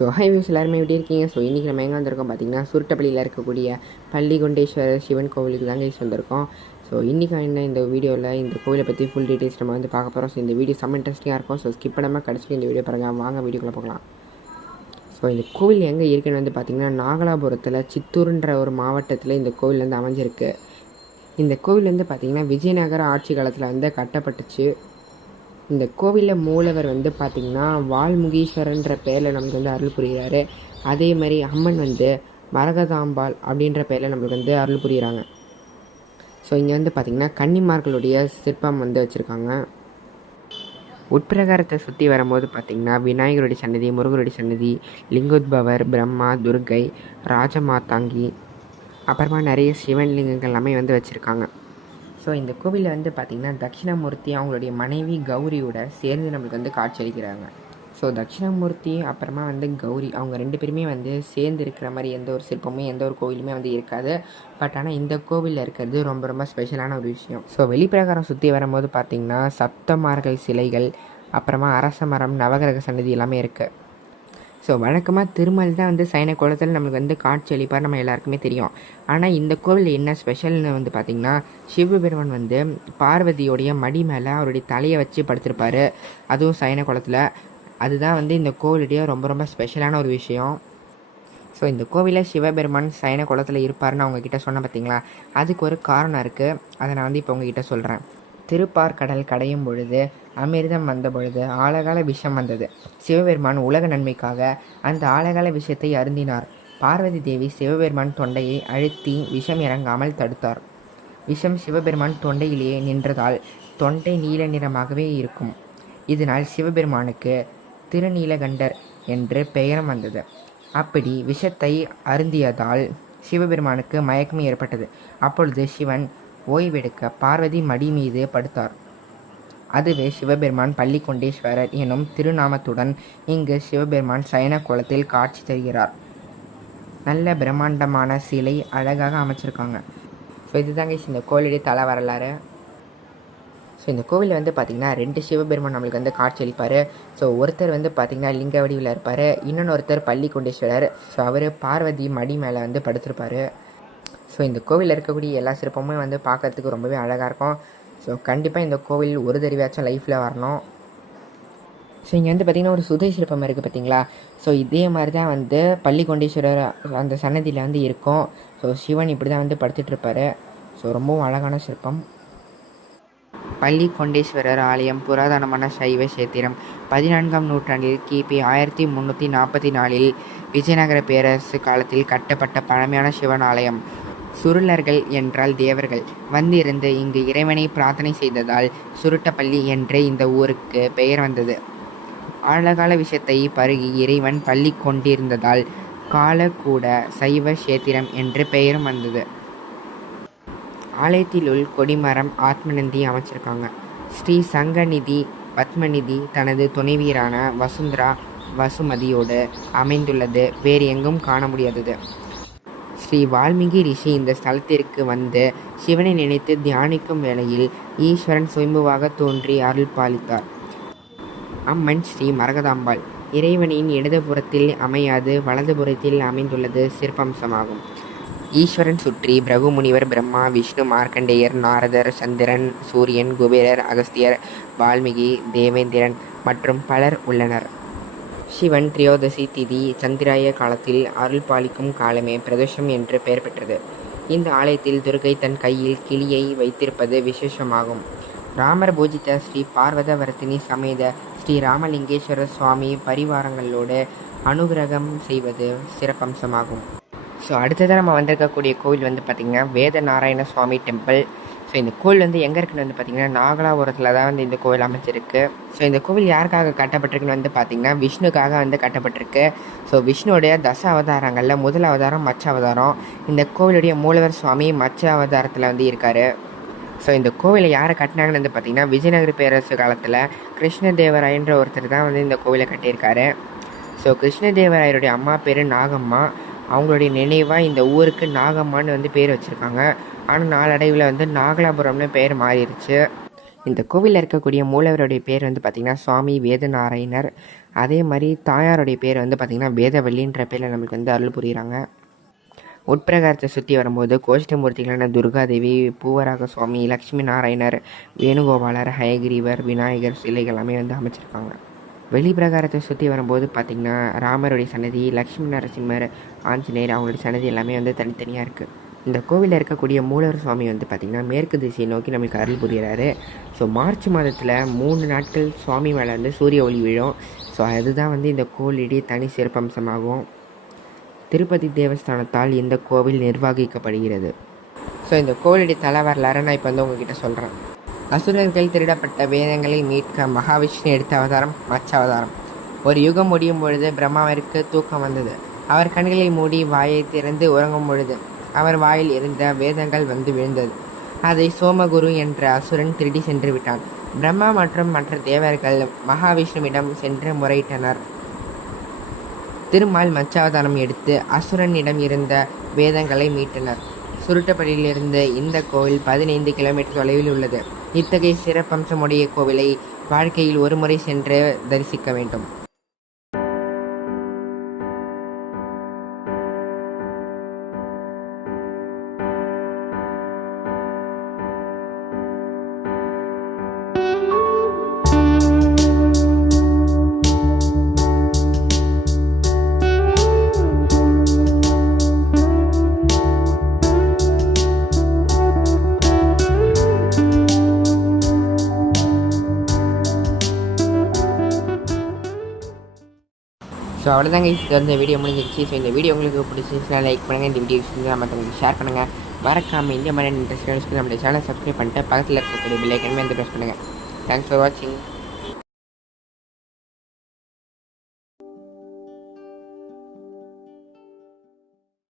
High views எல்லாருமே எப்படி இருக்கீங்க? இன்றைக்கி நம்ம எங்கே வந்திருக்கோம் பார்த்தீங்கன்னா, சுருட்டப்பள்ளியில் இருக்கக்கூடிய பள்ளிகொண்டேஸ்வரர் சிவன் கோவிலுக்கு தாங்க வந்திருக்கோம். இன்றைக்கி என்ன இந்த வீடியோவில் இந்த கோவிலை பற்றி ஃபுல் டீட்டெயில்ஸ் நம்ம பார்க்க போகிறோம். இந்த வீடியோ செம்ம இன்ட்ரெஸ்டிங்காக இருக்கும். ஸ்கிப் பண்ணாமல் கடைசியில் இந்த வீடியோ பாருங்கள். வாங்க வீடியோக்குள்ளே போகலாம். இந்த கோவில் எங்கே இருக்குன்னு பார்த்திங்கன்னா, நாகலாபுரத்தில் சித்தூர்ன்ற ஒரு மாவட்டத்தில் இந்த கோவில் அமைஞ்சிருக்கு. இந்த கோவில் பார்த்திங்கன்னா விஜயநகர ஆட்சி காலத்தில் கட்டப்பட்டுச்சு. இந்த கோவிலில் மூலவர் பார்த்திங்கன்னா வால்முகீஸ்வரன்ற பேரில் நம்மளுக்கு அருள் புரிகிறாரு. அதே மாதிரி அம்மன் மரகதாம்பாள் அப்படின்ற பேரில் நம்மளுக்கு அருள் புரிகிறாங்க. இங்கே பார்த்திங்கன்னா கன்னிமார்களுடைய சிற்பம் வச்சுருக்காங்க. உட்பிரகாரத்தை சுற்றி வரும்போது பார்த்திங்கன்னா விநாயகருடைய சன்னதி, முருகருடைய சன்னதி, லிங்கோத்பவர், பிரம்மா, துர்கை, ராஜமாதாங்கி, அப்புறமா நிறைய சிவன்லிங்கங்கள் எல்லாமே வச்சுருக்காங்க. இந்த கோவிலில் பார்த்திங்கன்னா தட்சிணாமூர்த்தி அவங்களுடைய மனைவி கௌரியோட சேர்ந்து நம்மளுக்கு காட்சியளிக்கிறாங்க. தட்சிணாமூர்த்தி அப்புறமா கௌரி அவங்க ரெண்டு பேருமே சேர்ந்து இருக்கிற மாதிரி எந்த ஒரு சிற்பமும் எந்த ஒரு கோவிலுமே இருக்காது. பட் ஆனால் இந்த கோவிலில் இருக்கிறது ரொம்ப ரொம்ப ஸ்பெஷலான ஒரு விஷயம். வெளிப்பிரகாரம் சுற்றி வரும்போது பார்த்திங்கன்னா சப்தமார்கள் சிலைகள், அப்புறமா அரச மரம், நவகிரக சன்னதி எல்லாமே இருக்குது. வழக்கமாக திருமல் தான் சயன கோலத்தில் நம்மளுக்கு காட்சி அளிப்பார், நம்ம எல்லாருக்குமே தெரியும். ஆனால் இந்த கோவில் என்ன ஸ்பெஷல்னு பார்த்திங்கன்னா, சிவபெருமான் பார்வதியோடைய மடி மேலே அவருடைய தலையை வச்சு படுத்திருப்பார், அதுவும் சயன கோலத்தில். அதுதான் இந்த கோவிலுடைய ரொம்ப ரொம்ப ஸ்பெஷலான ஒரு விஷயம். இந்த கோவிலில் சிவபெருமான் சயன கோலத்தில் இருப்பார்னு அவங்கக்கிட்ட சொன்ன பார்த்திங்களா, அதுக்கு ஒரு காரணம் இருக்குது. அதை நான் இப்போ உங்ககிட்ட சொல்கிறேன். திருப்பார்கடல் கடையும் பொழுது அமிர்தம் வந்த பொழுது ஆழகால விஷம் வந்தது. சிவபெருமான் உலக நன்மைக்காக அந்த ஆழகால விஷத்தை அருந்தினார். பார்வதி தேவி சிவபெருமான் தொண்டையை அழுத்தி விஷம் இறங்காமல் தடுத்தார். விஷம் சிவபெருமான் தொண்டையிலேயே நின்றதால் தொண்டை நீல நிறமாகவே இருக்கும். இதனால் சிவபெருமானுக்கு திருநீலகண்டர் என்று பெயரும் வந்தது. அப்படி விஷத்தை அருந்தியதால் சிவபெருமானுக்கு மயக்கம் ஏற்பட்டது. அப்பொழுது சிவன் ஓய்வெடுக்க பார்வதி மடி மீது படுத்தார். அதுவே சிவபெருமான் பள்ளிகொண்டேஸ்வரர் எனும் திருநாமத்துடன் இங்கு சிவபெருமான் சயன கோலத்தில் காட்சி தருகிறார். நல்ல பிரம்மாண்டமான சிலை அழகாக அமைச்சிருக்காங்க. இதுதாங்க இந்த கோவிலுடைய தல வரலாறு. இந்த கோவிலில் பார்த்திங்கன்னா ரெண்டு சிவபெருமான் நம்மளுக்கு காட்சி அளிப்பார். ஒருத்தர் பார்த்திங்கன்னா லிங்க வடிவில் இருப்பார், இன்னொருத்தர் பள்ளிகொண்டேஸ்வரர். அவர் பார்வதி மடி மேலே படுத்திருப்பார். இந்த கோவிலில் இருக்கக்கூடிய எல்லா சிற்பமும் பார்க்குறதுக்கு ரொம்பவே அழகாக இருக்கும். கண்டிப்பாக இந்த கோவில் ஒரு தடவையாச்சும் லைஃப்பில் வரணும். இங்கே பார்த்திங்கன்னா ஒரு சுதை சிற்பம் இருக்குது பார்த்திங்களா. இதே மாதிரி தான் பள்ளிகொண்டேஸ்வரர் அந்த சன்னதியில் இருக்கும். சிவன் இப்படி தான் படுத்துட்ருப்பார். ரொம்பவும் அழகான சிற்பம். பள்ளிகொண்டேஸ்வரர் ஆலயம் புராதனமான சைவ சேத்திரம். 14ஆம் நூற்றாண்டில் கிபி 1344 விஜயநகர பேரரசு காலத்தில் கட்டப்பட்ட பழமையான சிவன் ஆலயம். சுருளர்கள் என்றால் தேவர்கள் வந்திருந்து இங்கு இறைவனை பிரார்த்தனை செய்ததால் சுருட்டப்பள்ளி என்று இந்த ஊருக்கு பெயர் வந்தது. ஆழகால விஷத்தை பருகி இறைவன் பள்ளி கொண்டிருந்ததால் காலக்கூட சைவ சேத்திரம் என்று பெயரும் வந்தது. ஆலயத்திலுள் கொடிமரம், ஆத்மநந்தி அமைச்சிருக்காங்க. ஸ்ரீ சங்கநிதி பத்மநிதி தனது துணைவியரான வசுந்தரா வசுமதியோடு அமைந்துள்ளது வேறு எங்கும் காண முடியாதது. ஸ்ரீ வால்மீகி ரிஷி இந்த ஸ்தலத்திற்கு சிவனை நினைத்து தியானிக்கும் வேளையில் ஈஸ்வரன் சுயம்புவாக தோன்றி அருள் பாலித்தார். அம்மன் ஸ்ரீ மரகதாம்பாள் இறைவனின் இடதுபுறத்தில் அமையாது வலதுபுறத்தில் அமைந்துள்ளது சிற்பம்சமாகும். ஈஸ்வரன் சுற்றி பிரகு முனிவர், பிரம்மா, விஷ்ணு, மார்க்கண்டேயர், நாரதர், சந்திரன், சூரியன், குபேரர், அகஸ்தியர், வால்மீகி, தேவேந்திரன் மற்றும் பலர் உள்ளனர். சிவன் திரையோதசி திதி சந்திராய காலத்தில் அருள் பாலிக்கும் காலமே பிரதோஷம் என்று பெயர் பெற்றது. இந்த ஆலயத்தில் துர்கை தன் கையில் கிளியை வைத்திருப்பது விசேஷமாகும். ராமர் பூஜித்த ஸ்ரீ பார்வதவர்த்தினி சமேத ஸ்ரீ ராமலிங்கேஸ்வர சுவாமி பரிவாரங்களோடு அனுகிரகம் செய்வது சிறப்பம்சமாகும். அடுத்ததாக நம்ம வந்திருக்கக்கூடிய கோவில் பார்த்திங்கன்னா வேத நாராயண சுவாமி டெம்பிள். இந்த கோவில் எங்கே இருக்குன்னு பார்த்திங்கன்னா நாகலாபுரத்தில் தான் இந்த கோவில் அமைச்சிருக்கு. இந்த கோவில் யாருக்காக கட்டப்பட்டிருக்குன்னு பார்த்திங்கன்னா விஷ்ணுக்காக கட்டப்பட்டிருக்கு. விஷ்ணுவோடைய தச அவதாரங்களில் முதல் அவதாரம் மச்ச அவதாரம். இந்த கோவிலுடைய மூலவர் சுவாமி மச்ச அவதாரத்தில் இருக்கார். இந்த கோவிலை யாரை கட்டினாங்கன்னு பார்த்திங்கன்னா விஜயநகர பேரரசு காலத்தில் கிருஷ்ணதேவராயன்ற ஒருத்தர் தான் இந்த கோவிலை கட்டியிருக்காரு. கிருஷ்ணதேவராயருடைய அம்மா பேர் நாகம்மா. அவங்களுடைய நினைவாக இந்த ஊருக்கு நாகம்மான்னு பேர் வச்சுருக்காங்க. ஆனால் நாளடைவில் நாகலாபுரம்னு பெயர் மாறிடுச்சு. இந்த கோவிலில் இருக்கக்கூடிய மூலவருடைய பேர் வந்து பார்த்திங்கன்னா சுவாமி வேதநாராயணர். அதே மாதிரி தாயாருடைய பேர் வந்து பார்த்திங்கன்னா வேதவல்லின்ற பேரில் நம்மளுக்கு வந்து அருள் புரிகிறாங்க. உட்பிரகாரத்தை சுற்றி வரும்போது கோஷ்டமூர்த்திகளான துர்காதேவி, பூவராக சுவாமி, லக்ஷ்மி நாராயணர், வேணுகோபாலர், ஹயகிரீவர், விநாயகர் சிலைகள் எல்லாமே வந்து அமைச்சிருக்காங்க. வெளிப்பிரகாரத்தை சுற்றி வரும்போது பார்த்திங்கன்னா ராமருடைய சன்னதி, லக்ஷ்மி நரசிம்மர், ஆஞ்சநேயர் அவங்களுடைய சன்னதி எல்லாமே வந்து தனித்தனியாக இருக்குது. இந்த கோவிலில் இருக்கக்கூடிய மூலவர் சுவாமி வந்து பார்த்திங்கன்னா மேற்கு திசையை நோக்கி நம்மளுக்கு அருள் புரிகிறாரு. ஸோ மார்ச் மாதத்தில் 3 நாட்கள் சுவாமி மேலே வந்து சூரிய ஒளி விழும். ஸோ அதுதான் வந்து இந்த கோவிலுடைய தனி சிறப்பம்சமாகும். திருப்பதி தேவஸ்தானத்தால் இந்த கோவில் நிர்வகிக்கப்படுகிறது. ஸோ இந்த கோவிலுடைய தல வரலாறு நான் இப்போ வந்து உங்ககிட்ட சொல்கிறேன். அசுரர்கள் திருடப்பட்ட வேதங்களை மீட்க மகாவிஷ்ணு எடுத்த அவதாரம் மச்ச அவதாரம். ஒரு யுகம் முடியும் பொழுது பிரம்மாவிற்கு தூக்கம் வந்தது. அவர் கண்களை மூடி வாயை திறந்து உறங்கும் பொழுது அவர் வாயில் இருந்த வேதங்கள் வந்து விழுந்தது. அதை சோமகுரு என்ற அசுரன் திருடி சென்று விட்டான். பிரம்மா மற்றும் மற்ற தேவர்கள் மகாவிஷ்ணுவிடம் சென்று முறையிட்டனர். திருமால் மச்சாவதாரம் எடுத்து அசுரனிடம் இருந்த வேதங்களை மீட்டனர். சுருட்டப்படியிலிருந்து இந்த கோவில் 15 கிலோமீட்டர் தொலைவில் உள்ளது. இத்தகைய சிறப்பம்சமுடைய கோவிலை வாழ்க்கையில் ஒரு முறை சென்று தரிசிக்க வேண்டும். ஸோ அவ்வளோதாங்க, இது வந்து வீடியோ முடிஞ்சிருச்சு. ஸோ இந்த வீடியோ உங்களுக்கு பிடிச்சிருந்துச்சுன்னா லைக் பண்ணுங்கள். இந்த வீடியோ மற்றவங்களுக்கு ஷேர் பண்ணுங்கள். மறக்காமல் இந்த மாதிரி இன்ட்ரெஸ்ட் நம்மளுடைய சேனல் சப்ஸ்கிரைப் பண்ணிட்டு பக்கத்தில் இருக்கக்கூடிய பெல் ஐக்கனுமே வந்து ப்ரெஸ் பண்ணுங்கள். தேங்க்ஸ் ஃபார் வாட்சிங்.